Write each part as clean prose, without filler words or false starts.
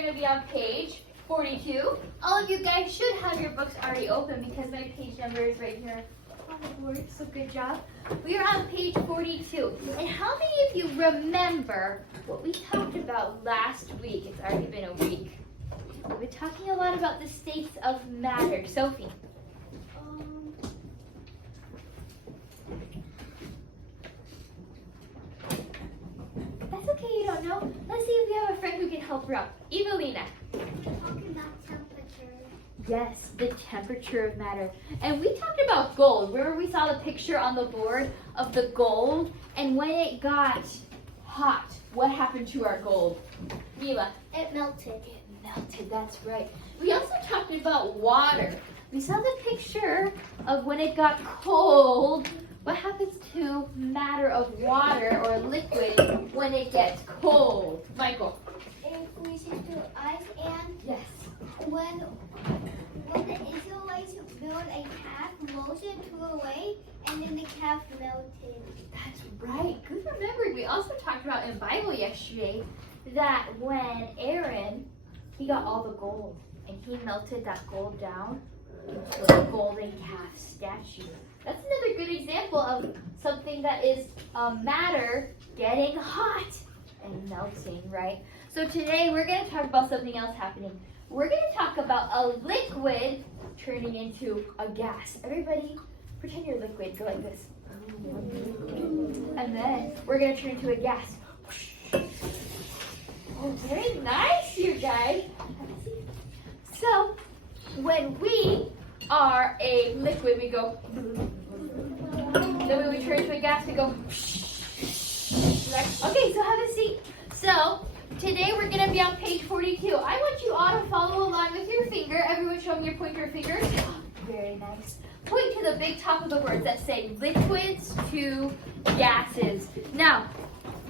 going to be on page 42. All of you guys should have your books already open because my page number is right here on the board, so good job. We are on page 42. And how many of you remember what we talked about last week? It's already been a week. We've been talking a lot about the states of matter. Sophie. That's okay, you don't know. Let's see if we have a friend who can help her out. Evelina. Talking about temperature. Yes, the temperature of matter. And we talked about gold. Remember we saw the picture on the board of the gold? And when it got hot, what happened to our gold? Mila. It melted. It melted, that's right. We also talked about water. We saw the picture of when it got cold. What happens to matter of water or liquid when it gets cold? Michael. It freezes to ice, and Yes. when the Israelites built a calf, Moses threw away, and then the calf melted. That's right. Good remembered. We also talked about in Bible yesterday that when Aaron, he got all the gold and he melted that gold down into a golden calf statue. That's another good example of something that is matter getting hot and melting, right? So today we're going to talk about something else happening. We're going to talk about a liquid turning into a gas. Everybody, pretend you're liquid. Go like this. And then we're going to turn into a gas. Oh, very nice, you guys. So, when we are a liquid, we go. Then when we turn into a gas, we go. Okay, so have a seat. So, today we're going to be on page 42. I want you all to follow along with your finger. Everyone show me your pointer fingers. Very nice. Point to the big top of the words that say liquids to gases. Now,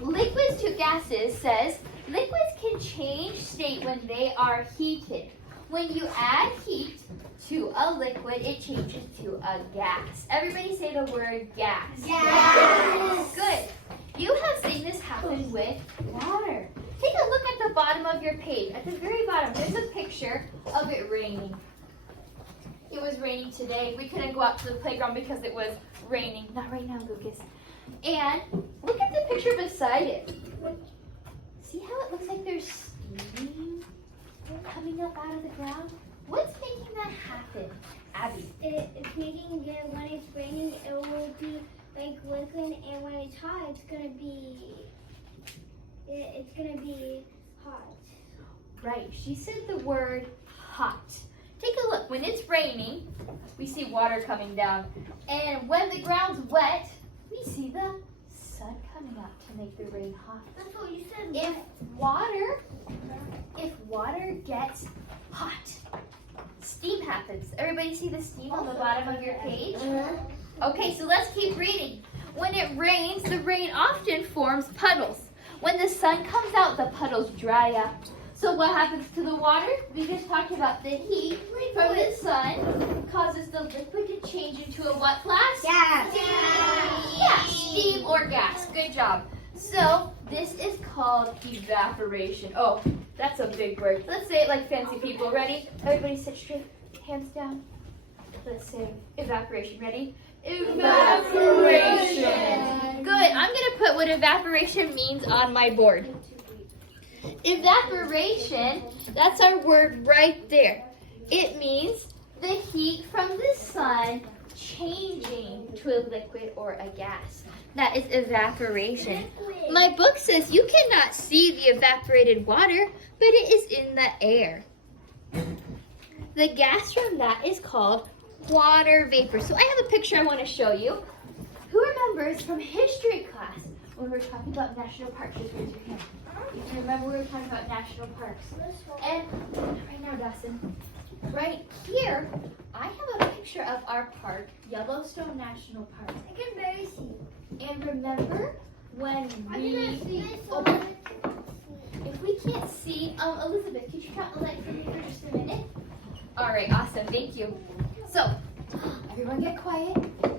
liquids to gases says liquids can change state when they are heated. When you add heat to a liquid, it changes to a gas. Everybody say the word gas. Gas. Good. You have seen this happen with water. Take a look at the bottom of your page. At the very bottom, there's a picture of it raining. It was raining today. We couldn't go out to the playground because it was raining. Not right now, Lucas. And look at the picture beside it. See how it looks like there's steam coming up out of the ground? What's making that happen, Abby? It's making it when it's raining, it will be like liquid, and when it's hot, it's gonna be hot. Right, she said the word hot. Take a look. When it's raining, we see water coming down. And when the ground's wet, we see the sun coming up to make the rain hot. That's what you said. If water gets hot, steam happens. Everybody see the steam on the bottom of your page? Okay, so let's keep reading. When it rains, the rain often forms puddles. When the sun comes out, the puddles dry up. So what happens to the water? We just talked about the heat from the sun causes the liquid to change into a what class? Gas. Yeah, steam or gas. Good job. So this is called evaporation. Oh, that's a big word. Let's say it like fancy people. Ready? Everybody sit straight. Hands down. Let's say evaporation. Ready? Evaporation. Good. I'm going to put what evaporation means on my board. Evaporation, that's our word right there. It means the heat from the sun changing to a liquid or a gas. That is evaporation. My book says you cannot see the evaporated water, but it is in the air. The gas from that is called water vapor. So I have a picture I want to show you. Who remembers from history class when we were talking about national parks? Just raise your hand. You can remember we were talking about national parks. And right now, Dawson, right here, I have a picture of our park, Yellowstone National Park. I can barely see. And remember when if we can't see, Elizabeth, could you count the light for me for just a minute? All right, awesome, thank you. So, everyone get quiet.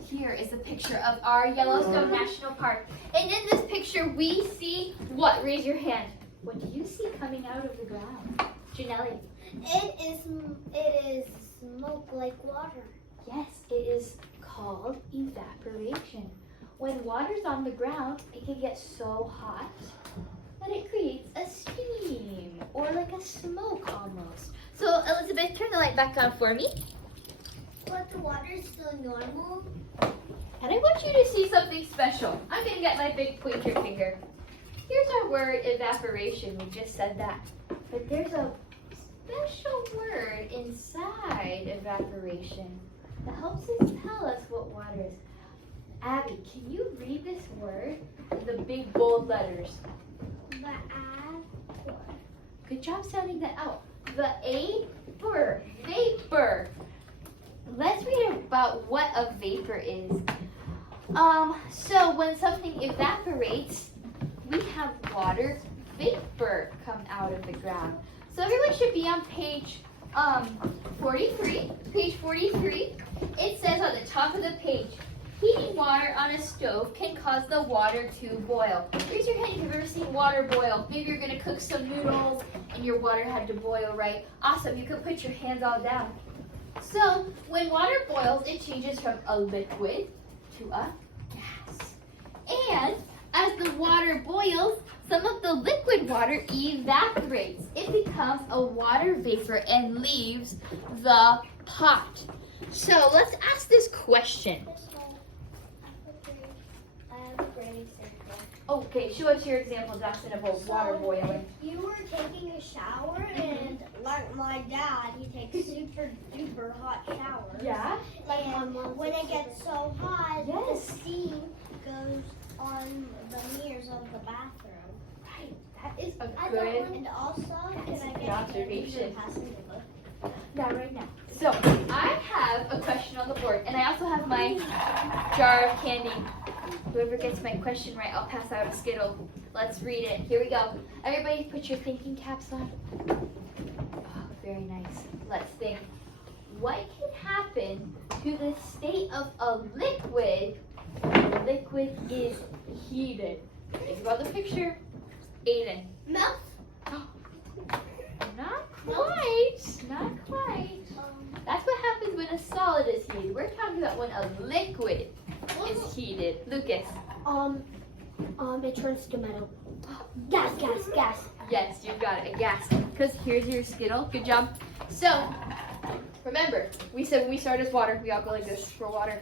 Here is a picture of our Yellowstone National Park. And in this picture, we see what? Raise your hand. What do you see coming out of the ground? Janelle. It is smoke like water. Yes, it is called evaporation. When water's on the ground, it can get so hot that it creates a steam or like a smoke almost. So Elizabeth, turn the light back on for me. But the water is still normal. And I want you to see something special. I'm gonna get my big pointer finger. Here's our word evaporation. We just said that. But there's a special word inside evaporation that helps us tell us what water is. Abby, can you read this word in the big bold letters? Good job sounding that out. Vapor. Vapor. Let's read about what a vapor is. So when something evaporates, we have water vapor come out of the ground. So everyone should be on page 43. Page 43. It says on the top of the page, heating water on a stove can cause the water to boil. Raise your hand if you've ever seen water boil. Maybe you're gonna cook some noodles and your water had to boil, right? Awesome, you can put your hands all down. So when water boils, it changes from a liquid to a gas. And as the water boils, some of the liquid water evaporates. It becomes a water vapor and leaves the pot. So let's ask this question. I have a great example. Okay, show us your example, Dawson, of water boiling. You were taking a shower, and like my dad, he takes super duper hot showers. Yeah? And when it gets so hot, Yes. the steam goes on the mirrors of the bathroom. Right, that is a I good, don't, and also, That's can I a good get observation. pass me the book? not right now. So I have a question on the board, and I also have my jar of candy. Whoever gets my question right, I'll pass out a Skittle. Let's read it. Here we go. Everybody put your thinking caps on. Oh, very nice. Let's think. What can happen to the state of a liquid when the liquid is heated? Think about the picture. Aiden. Melt. Not quite. Not quite. That's what happens when a solid is heated. We're talking about when a liquid is heated. Lucas. It turns to metal. Gas. Yes, you got it. A gas. Because here's your Skittle. Good job. So, remember, we said when we start as water, we all go like this for water.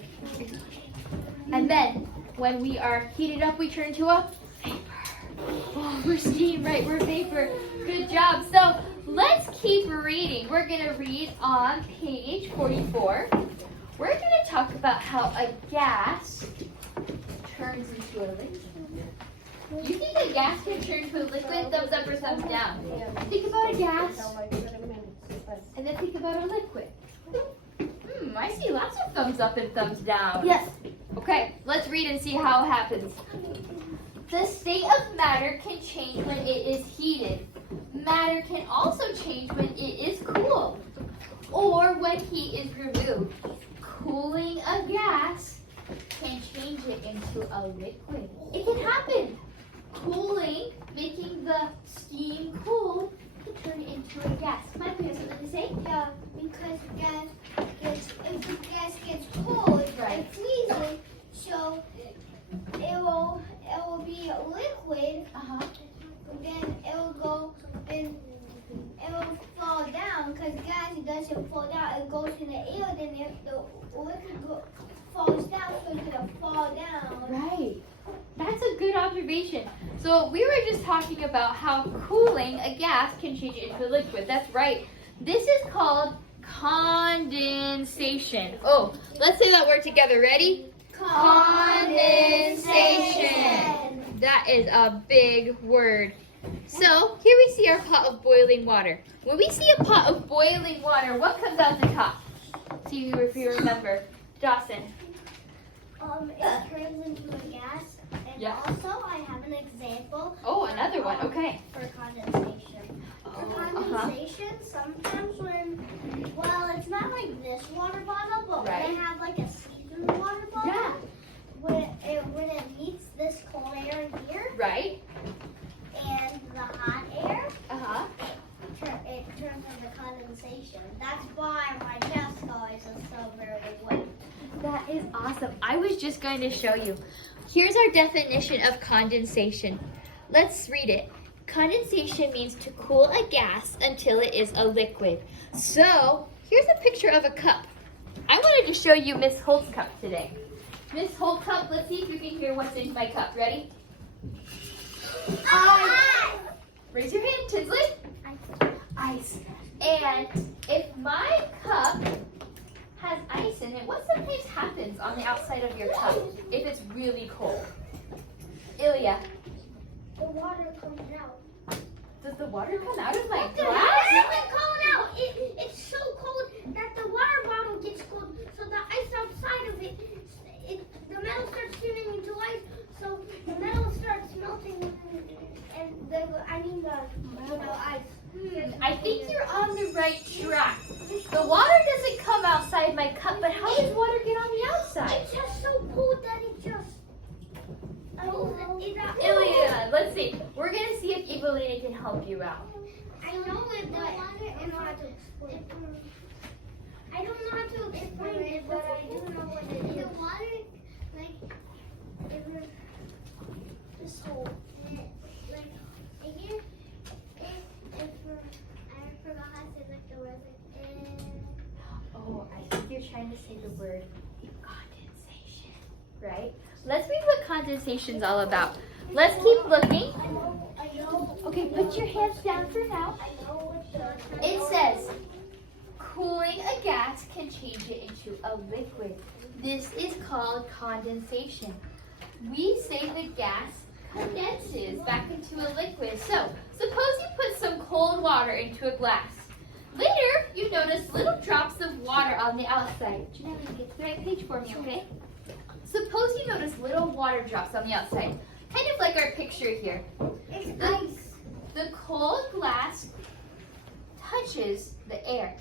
And then, when we are heated up, we turn to a vapor. Oh, we're steam, right? We're vapor. Good job. So, let's keep reading. We're going to read on page 44. We're going to talk about how a gas turns into a liquid. You think a gas can turn into a liquid? Thumbs up or thumbs down? Think about a gas, and then think about a liquid. I see lots of thumbs up and thumbs down. Yes. Okay, let's read and see how it happens. The state of matter can change when it is heated. Matter can also change when it is cooled, or when heat is removed. Cooling a gas can change it into a liquid. It can happen. Cooling, making the steam cool, can turn it into a gas. Mike, you have something to say? Yeah, because if the gas gets cold, Right. it's freezing, so it will be a liquid. Then it will fall down because gas doesn't fall down. It goes in the air. Then the liquid falls down, so it's gonna fall down. Right. That's a good observation. So we were just talking about how cooling a gas can change it into a liquid. That's right. This is called condensation. Oh, let's say that word together. Ready? Condensation. That is a big word. So here we see our pot of boiling water. When we see a pot of boiling water, what comes out the top? See if you remember. Dawson. It turns into a gas. And Yeah. also, I have an example. Oh, another one. Okay. For condensation. For condensation, sometimes well, it's not like this water bottle, but Right. when I have like a seasoned water bottle, Yeah. when it meets this cold air in here Right. and the hot air, Uh-huh. it turns awesome. I was just going to show you. Here's our definition of condensation. Let's read it. Condensation means to cool a gas until it is a liquid. So, here's a picture of a cup. I wanted to show you Miss Holt's cup today. Miss Holt cup, let's see if you can hear what's in my cup. Ready? Ice. Raise your hand, Tinsley. Ice. And if my cup has ice in it, what sometimes happens on the outside of your cup if it's really cold? Ilya, The water comes out. does the water come out of my What the glass? heck? It's cold out. It's so cold that the water bottle gets cold. So the ice outside of it, the metal starts turning into ice. So the metal starts melting, and the ice. I think you're on the right track. The water doesn't come outside my cup, but how does water get on the outside? It's just so cold that it just. Ilya, let's see. We're going to see if Evelina can help you out. I know it, but I don't know how to explain it. I don't know how to explain it, but I do know what it is. The water, like, this whole, like, here, I forgot how to say, like, the word, Oh, I think you're trying to say the word condensation, right? Let's read what condensation's all about. Let's keep looking. I know. Okay, put your hands down for now. I know what the. It says, cooling a gas can change it into a liquid. This is called condensation. We say the gas condenses back into a liquid. So, suppose you put some cold water into a glass. Later, you notice little drops of water on the outside. Janelle, get to the right page for me, okay? Suppose you notice little water drops on the outside, kind of like our picture here. It's ice. The cold glass touches the air.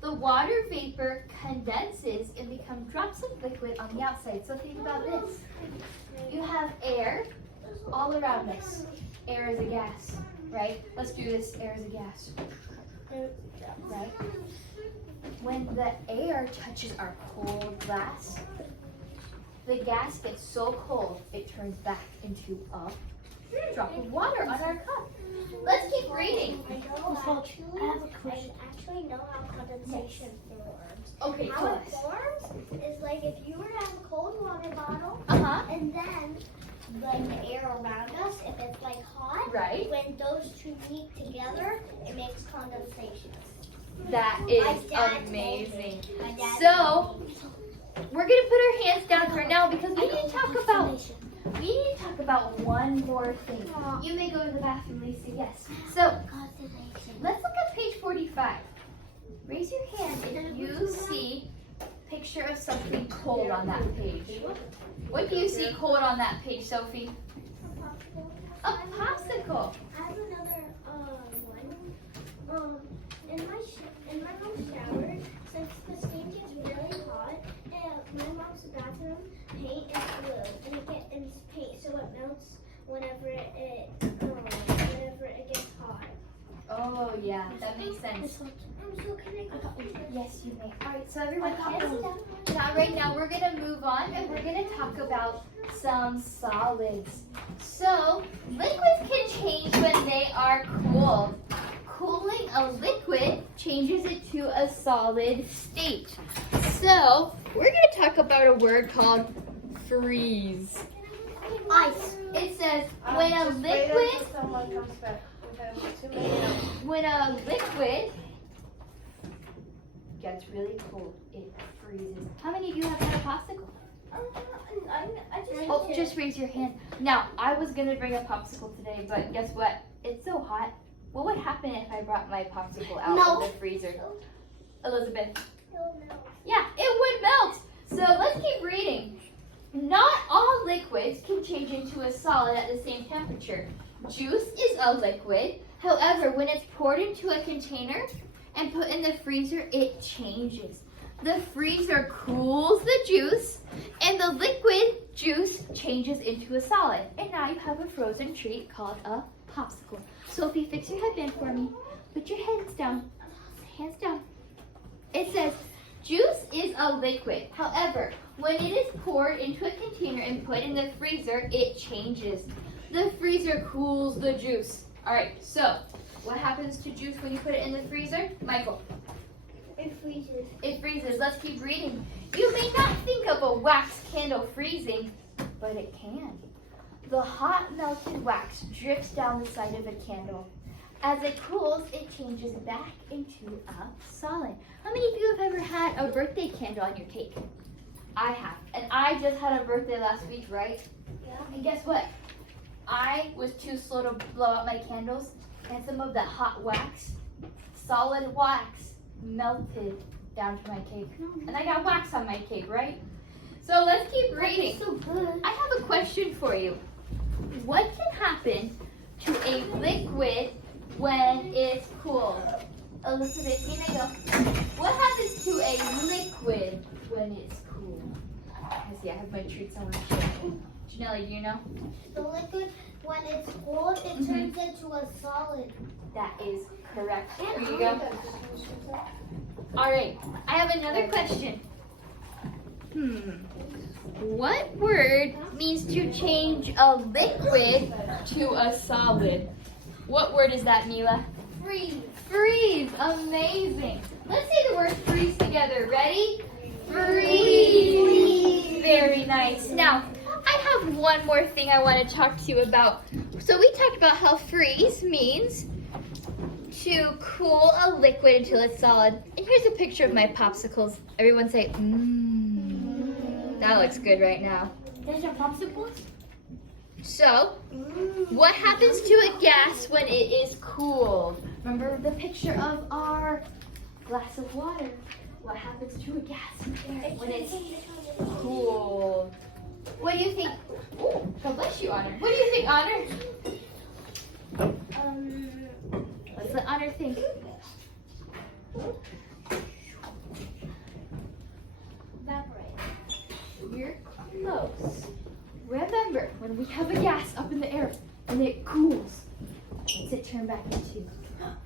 The water vapor condenses and becomes drops of liquid on the outside. So think about this. You have air all around us. Air is a gas, right? Let's do this. Air is a gas, right? When the air touches our cold glass, the gas gets so cold it turns back into a drop of water on our cup. Let's keep reading. I actually know how condensation forms. Okay, How tell it us. forms is like if you were to have a cold water bottle, Uh-huh. and then like the air around us, if it's like hot, Right. when those two meet together, it makes condensation. That My is dad amazing. My dad So, we're gonna put our hands down for now because we need to talk about one more thing. You may go to the bathroom, Lisa. Yes. So, let's look at page 45. Raise your hand if you see a picture of something cold on that page. What do you see cold on that page, Sophie? A popsicle. I have another one. In my mom's shower, since the sink is really hot, my mom's bathroom paint is blue, and it's paint, so it melts whenever it gets hot. Oh yeah, that makes sense. So can I go? Yes, you may. All right, so everyone, hands down. Now, right now, we're gonna move on and we're gonna talk about some solids. So, liquids can change when they are cooled. Cooling a liquid changes it to a solid state. So, we're gonna talk about a word called freeze. Ice. It says when a liquid Someone comes back. Too many now. when a liquid gets really cold, it freezes. How many of you have had a popsicle? Oh, just raise your hand. Now, I was going to bring a popsicle today, but guess what? It's so hot. What would happen if I brought my popsicle out Melt. of the freezer? Elizabeth? Yeah, it would melt. So let's keep reading. Not all liquids can change into a solid at the same temperature. Juice is a liquid. However, when it's poured into a container and put in the freezer, it changes. The freezer cools the juice, and the liquid juice changes into a solid. And now you have a frozen treat called a popsicle. Sophie, fix your headband for me. Put your hands down. Hands down. It says, Juice is a liquid. However, when it is poured into a container and put in the freezer, it changes. The freezer cools the juice. All right, so what happens to juice when you put it in the freezer? Michael. It freezes. It freezes. Let's keep reading. You may not think of a wax candle freezing, but it can. The hot melted wax drips down the side of a candle. As it cools, it changes back into a solid. How many of you have ever had a birthday candle on your cake? I have. And I just had a birthday last week, right? Yeah. And guess what? I was too slow to blow out my candles, and some of that hot wax, solid wax, melted down to my cake. And I got wax on my cake, right? So let's keep reading. So good. I have a question for you. What can happen to a liquid when it's cool? Elizabeth, here I go. What happens to a liquid when it's cool? I see, I have my treats on my share. Janelle, do you know? The liquid, when it's cold, it turns into a solid. That is correct. Here you go. All right, I have another question. What word means to change a liquid to a solid? What word is that, Mila? Freeze. Freeze. Amazing. Let's say the word freeze together. Ready? Freeze. Very nice. Now, I have one more thing I want to talk to you about. So we talked about how freeze means to cool a liquid until it's solid. And here's a picture of my popsicles. Everyone say, mmm. That looks good right now. There's your popsicles? So, what happens to a gas when it is cooled? Remember the picture of our glass of water. What happens to a gas when it's cooled? What do you think? Oh, God bless you, Honor. What do you think, Honor? Let's let Honor think. Evaporate. You're close. Remember, when we have a gas up in the air and it cools, what's it turn back into?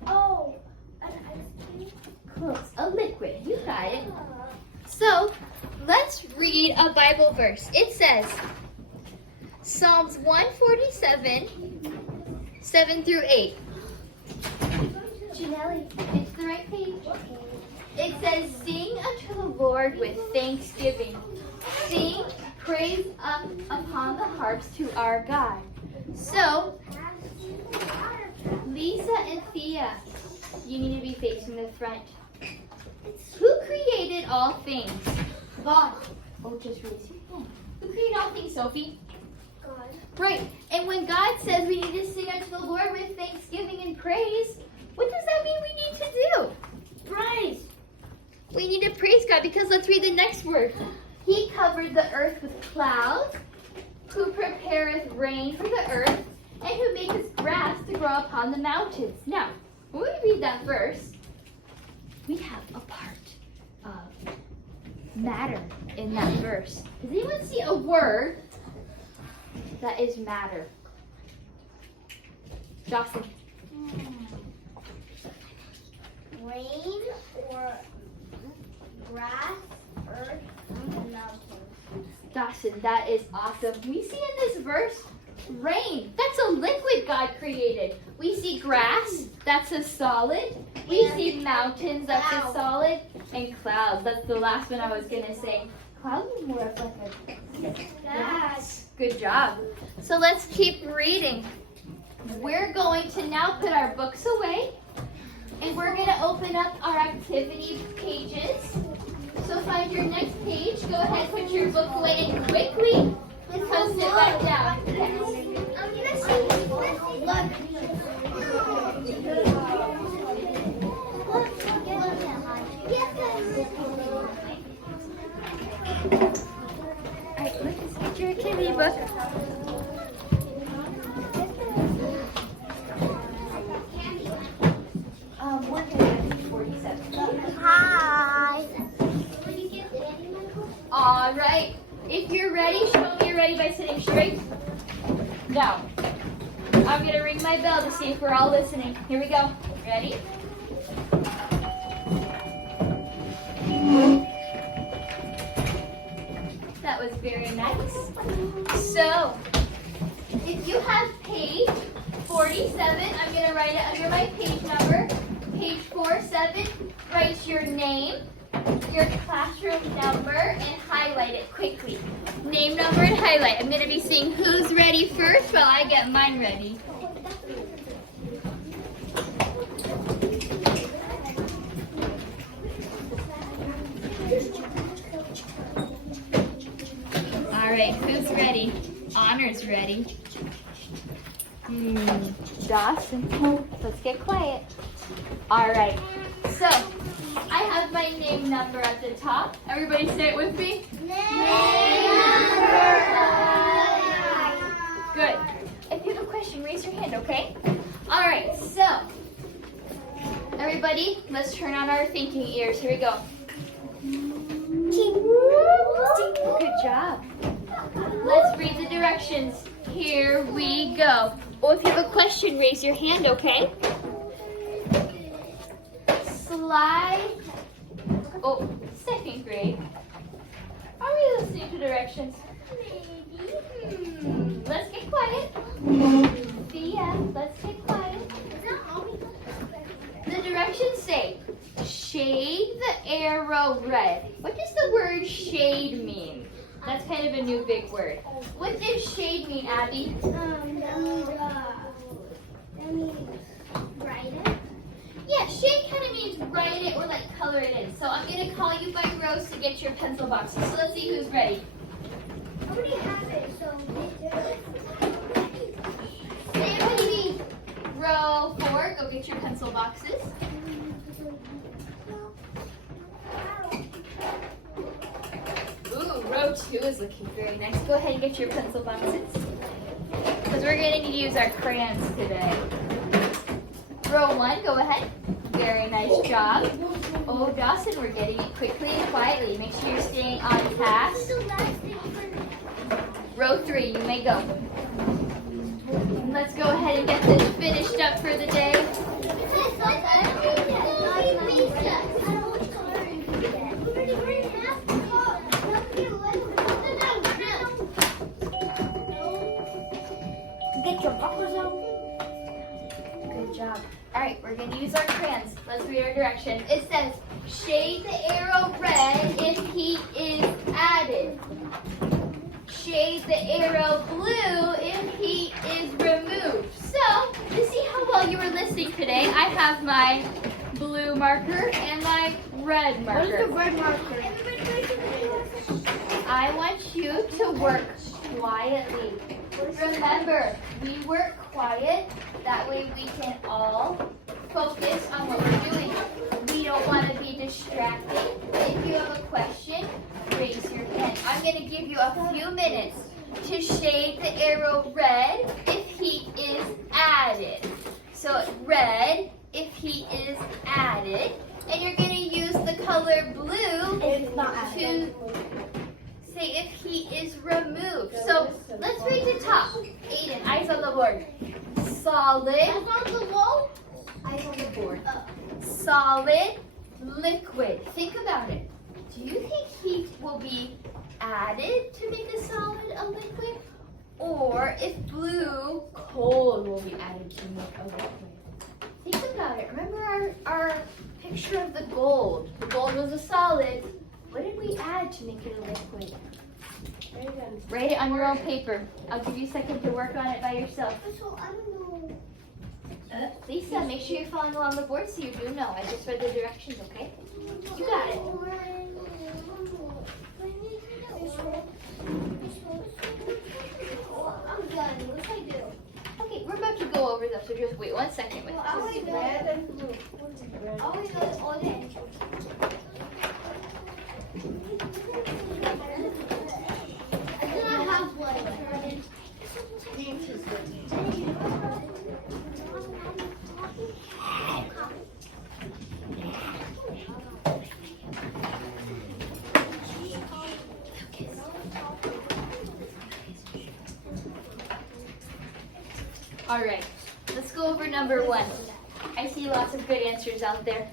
Oh, an ice cream? Close. A liquid. You got it. So, let's read a Bible verse. It says, Psalms 147, 7 through 8. Janelle. It's the right page. It says, sing unto the Lord with thanksgiving. Sing praise up upon the harps to our God. So, Lisa and Thea, you need to be facing the front. Who created all things? God. Oh, just raise your hand. Who created all things, Sophie? God. Right. And when God says we need to sing unto the Lord with thanksgiving and praise, what does that mean we need to do? Praise. We need to praise God because let's read the next word. He covered the earth with clouds, who prepareth rain for the earth, and who maketh grass to grow upon the mountains. Now, when we read that verse, we have a part of matter in that verse. Does anyone see a word that is matter? Jocelyn. Rain or grass, earth, and mountains. Dawson, that is awesome. We see in this verse rain. That's a liquid God created. We see grass. That's a solid. We see mountains. That's a solid. And clouds. That's the last one I was going to say. Clouds is more of like a gas. Good job. So let's keep reading. We're going to now put our books away. And we're going to open up our activity pages. So find your next page. Go ahead, put your book away, and quickly come sit back down. Alright, let's get your activity book. We're going to be 47. Hi. All right. If you're ready, show me you're ready by sitting straight. Now, I'm going to ring my bell to see if we're all listening. Here we go. Ready? That was very nice. So, if you have page 47, I'm going to write it under my page number. Page 47, write your name, your classroom number, and highlight it quickly. Name, number, and highlight. I'm going to be seeing who's ready first while I get mine ready. All right, who's ready? Honor's ready. Dawson, let's get quiet. All right, so I have my name number at the top. Everybody say it with me. Good. If you have a question, raise your hand, okay? All right, so everybody, let's turn on our thinking ears. Here we go. Good job. Let's read the directions. Here we go. Oh, if you have a question, raise your hand, okay? Slide. Oh, second grade. Are we listening to directions? Maybe. Let's get quiet. Thea, let's get quiet. The directions say, shade the arrow red. What does the word shade mean? That's kind of a new big word. What does shade mean, Abby? That means write it. Yeah, shade kind of means write it or like color it in. So I'm going to call you by rows to get your pencil boxes. So let's see who's ready. I already have it, so Sandy, row 4, go get your pencil boxes. Ooh, row 2 is looking very nice. Go ahead and get your pencil boxes. Because we're going to use our crayons today. Row 1, go ahead. Very nice job. Oh, Dawson, we're getting it quickly and quietly. Make sure you're staying on task. Row 3, you may go. And let's go ahead and get this finished up for the day. Get your buckles out. Good job. All right, we're going to use our crayons. Let's read our direction. It says, shade the arrow red if heat is added. Shade the arrow blue if heat is removed. So, to see how well you were listening today, I have my blue marker and my red marker. What is the red marker? I want you to work quietly. Remember, we work quiet. That way we can all focus on what we're doing. We don't want to be distracted. If you have a question, raise your hand. I'm going to give you a few minutes to shade the arrow red if heat is added. So red if heat is added. And you're going to use the color blue to say if heat is removed. So let's read the top. Aiden, eyes on the board. Solid. Eyes on the wall? Eyes on the board. Solid, liquid. Think about it. Do you think heat will be added to make a solid a liquid? Or if blue, cold will be added to make a liquid? Think about it. Remember our picture of the gold. The gold was a solid. What did we add to make it a liquid? Write it on your own paper. I'll give you a second to work on it by yourself. So I don't know. Lisa, make sure you're following along the board so you do know. I just read the directions, okay? You got it. I'm done. What should I do? Okay, we're about to go over this, so just wait 1 second with Well, I us. always know it. I always know it all day. I do not have one. All right, let's go over number 1. I see lots of good answers out there.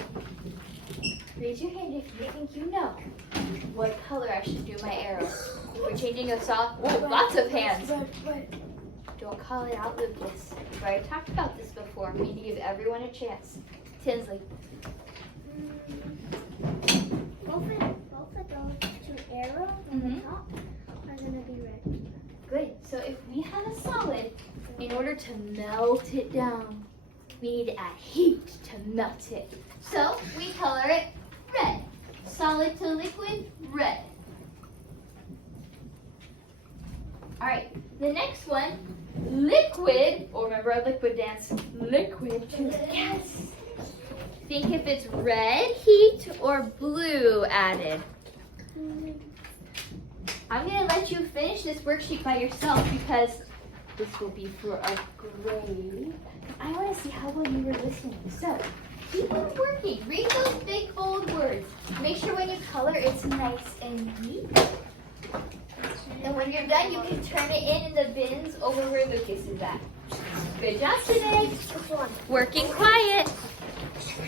Raise your hand if you think you know what color I should do my arrows. We're changing a solid. Ooh, lots of hands. Don't call it out, Lucas. We've already talked about this before. We need to give everyone a chance. Tinsley. Both of those two arrows on the top are gonna be red. Good. So if we have a solid, in order to melt it down, we need to add heat to melt it. So we color it red. Solid to liquid, red. All right, the next one, liquid, or remember our liquid dance, liquid to gas. Think if it's red heat or blue added. I'm gonna let you finish this worksheet by yourself because this will be for a grade. I wanna see how well you were listening. So, keep on working. Read those big bold words. Make sure when you color it's nice and neat. And when you're done, you can turn it in the bins over where Lucas is at. Good job today. Working quiet.